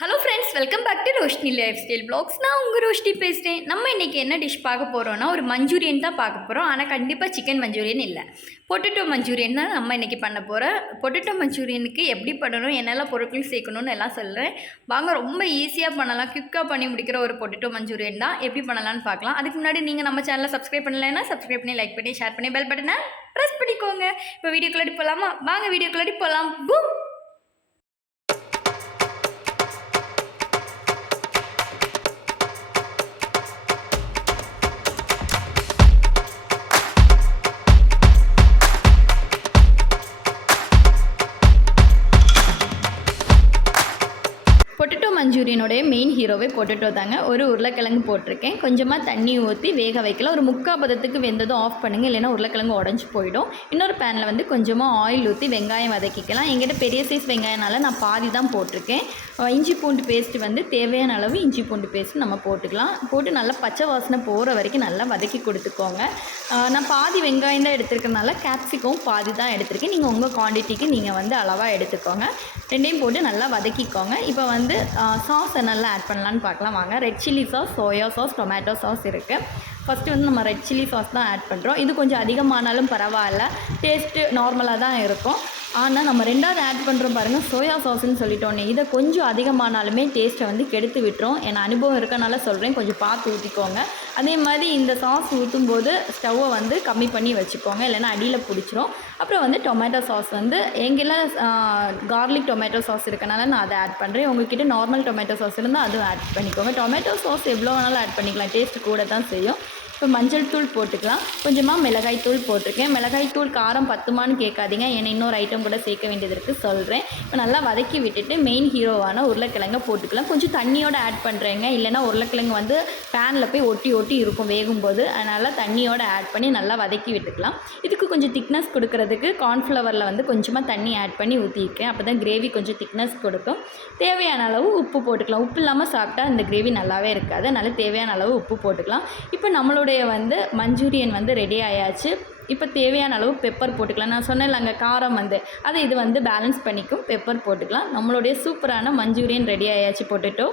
Hello friends, welcome back to Roshini life style vlogs. நான் உங்கள் ரோஷினி பேசுகிறேன். நம்ம இன்றைக்கி என்ன டிஷ் பார்க்க போகிறோன்னா, ஒரு மஞ்சூரியன் தான் பார்க்க போகிறோம். ஆனால் கண்டிப்பாக சிக்கன் மஞ்சூரியன் இல்லை, பொட்டேட்டோ மஞ்சூரியன் தான் நம்ம இன்றைக்கி பண்ண போகிறோம். பொட்டேட்டோ மஞ்சூரியனுக்கு எப்படி பண்ணணும், என்னெல்லாம் பொருட்கள் சேர்க்கணும்னு எல்லாம் சொல்கிறேன் வாங்க. ரொம்ப ஈஸியாக பண்ணலாம், குயிக்காக பண்ணி முடிக்கிற ஒரு பொட்டேட்டோ மஞ்சூரியன் தான். எப்படி பண்ணலான்னு பார்க்கலாம். அதுக்கு முன்னாடி நீங்கள் நம்ம சேனலை சப்ஸ்கிரைப் பண்ணலைன்னா சப்ஸ்கிரைப் பண்ணி, லைக் பண்ணி, ஷேர் பண்ணி, பெல் பட்டனை ப்ரெஸ் பண்ணிக்கோங்க. இப்போ வீடியோக்குள்ளாடி போகலாமா? வாங்க வீடியோக்குள்ளாடி போகலாம். பூம். பொட்டேட்டோ மஞ்சூரியனோடைய மெயின் ஹீரோவே பொட்டேட்டோ தாங்க. ஒரு உருளைக்கிழங்கு போட்டிருக்கேன். கொஞ்சமாக தண்ணி ஊற்றி வேக வைக்கலாம். ஒரு 3/4 பதத்துக்கு வெந்ததும் ஆஃப் பண்ணுங்கள், இல்லைன்னா உருளைக்கிழங்கு உடஞ்சி போயிடும். இன்னொரு பேனில் வந்து கொஞ்சமாக ஆயில் ஊற்றி வெங்காயம் வதக்கிக்கலாம். எங்கிட்ட பெரிய சைஸ் வெங்காயனால நான் பாதி தான் போட்டிருக்கேன். இஞ்சி பூண்டு பேஸ்ட்டு வந்து தேவையான அளவு இஞ்சி பூண்டு பேஸ்ட்டு நம்ம போட்டுக்கலாம். போட்டு நல்லா பச்சை வாசனை போகிற வரைக்கும் நல்லா வதக்கி கொடுத்துக்கோங்க. நான் பாதி வெங்காயம் தான் எடுத்துருக்கனால கேப்சிகம் பாதி தான் எடுத்திருக்கேன். நீங்கள் உங்கள் குவான்டிட்டிக்கு நீங்கள் வந்து அளவாக எடுத்துக்கோங்க. ரெண்டையும் போட்டு நல்லா வதக்கிக்கோங்க. இப்போ வந்து சாஸ் என்னெல்லாம் ஆட் பண்ணலான்னு பார்க்கலாம் வாங்க. Red chilli sauce, soya sauce, tomato sauce இருக்குது. ஃபஸ்ட்டு வந்து நம்ம ரெட் சில்லி சாஸ் தான் ஆட் பண்ணுறோம். இது கொஞ்சம் அதிகமானாலும் பரவாயில்ல, டேஸ்ட்டு நார்மலாக தான் இருக்கும். ஆனால் நம்ம ரெண்டாவது ஆட் பண்ணுறோம் பாருங்கள், சோயா சாஸ்ன்னு சொல்லிட்டோன்னே இதை கொஞ்சம் அதிகமானாலுமே டேஸ்ட்டை வந்து கெடுத்து விட்டுரும். என் அனுபவம் இருக்கனால சொல்கிறேன், கொஞ்சம் பார்த்து ஊற்றிக்கோங்க. அதே மாதிரி இந்த சாஸ் ஊற்றும்போது ஸ்டவ்வை வந்து கம்மி பண்ணி வச்சுக்கோங்க, இல்லைன்னா அடியில் பிடிச்சிரும். அப்புறம் வந்து டொமேட்டோ சாஸ் வந்து எங்கெல்லாம் கார்லிக் டொமேட்டோ சாஸ் இருக்கனால நான் அதை ஆட் பண்ணுறேன். உங்கள்கிட்ட நார்மல் டொமேட்டோ சாஸ் இருந்தால் அதுவும் ஆட் பண்ணிக்கோங்க. டொமேட்டோ சாஸ் எவ்வளோ வேணாலும் ஆட் பண்ணிக்கலாம், டேஸ்ட்டு கூட தான் செய்யும். இப்போ மஞ்சள் தூள் போட்டுக்கலாம். கொஞ்சமாக மிளகாய் தூள் போட்டிருக்கேன். மிளகாய் தூள் காரம் பத்துமான்னு கேட்காதீங்க, ஏன்னா இன்னொரு ஐட்டம் கூட சேர்க்க வேண்டியது இருக்குது, சொல்கிறேன். இப்போ நல்லா வதக்கி விட்டுட்டு மெயின் ஹீரோவான உருளைக்கிழங்கை போட்டுக்கலாம். கொஞ்சம் தண்ணியோடு ஆட் பண்ணுறேங்க, இல்லைன்னா உருளைக்கிழங்கு வந்து பேனில் போய் ஒட்டி ஒட்டி இருக்கும் வேகும்போது. அதனால் தண்ணியோடு ஆட் பண்ணி நல்லா வதக்கி விட்டுக்கலாம். இதுக்கு கொஞ்சம் திக்னஸ் கொடுக்கறதுக்கு கார்ன்ஃப்ளவரில் வந்து கொஞ்சமாக தண்ணி ஆட் பண்ணி ஊற்றிருக்கேன். அப்போ தான் கிரேவி கொஞ்சம் திக்னஸ் கொடுக்கும். தேவையான அளவு உப்பு போட்டுக்கலாம். உப்பு இல்லாமல் சாப்பிட்டா இந்த கிரேவி நல்லாவே இருக்காது, அதனால் தேவையான அளவு உப்பு போட்டுக்கலாம். இப்போ நம்மளுடைய வந்து மஞ்சூரியன் வந்து ரெடி ஆயாச்சு. இப்போ தேவையான அளவு பெப்பர் போட்டுக்கலாம். நான் சொன்னேன் அங்கே காரம் வந்து அதை இது வந்து பேலன்ஸ் பண்ணிக்கும், பெப்பர் போட்டுக்கலாம். நம்மளுடைய சூப்பரான மஞ்சூரியன் ரெடி ஆயாச்சு பொட்டேட்டோ.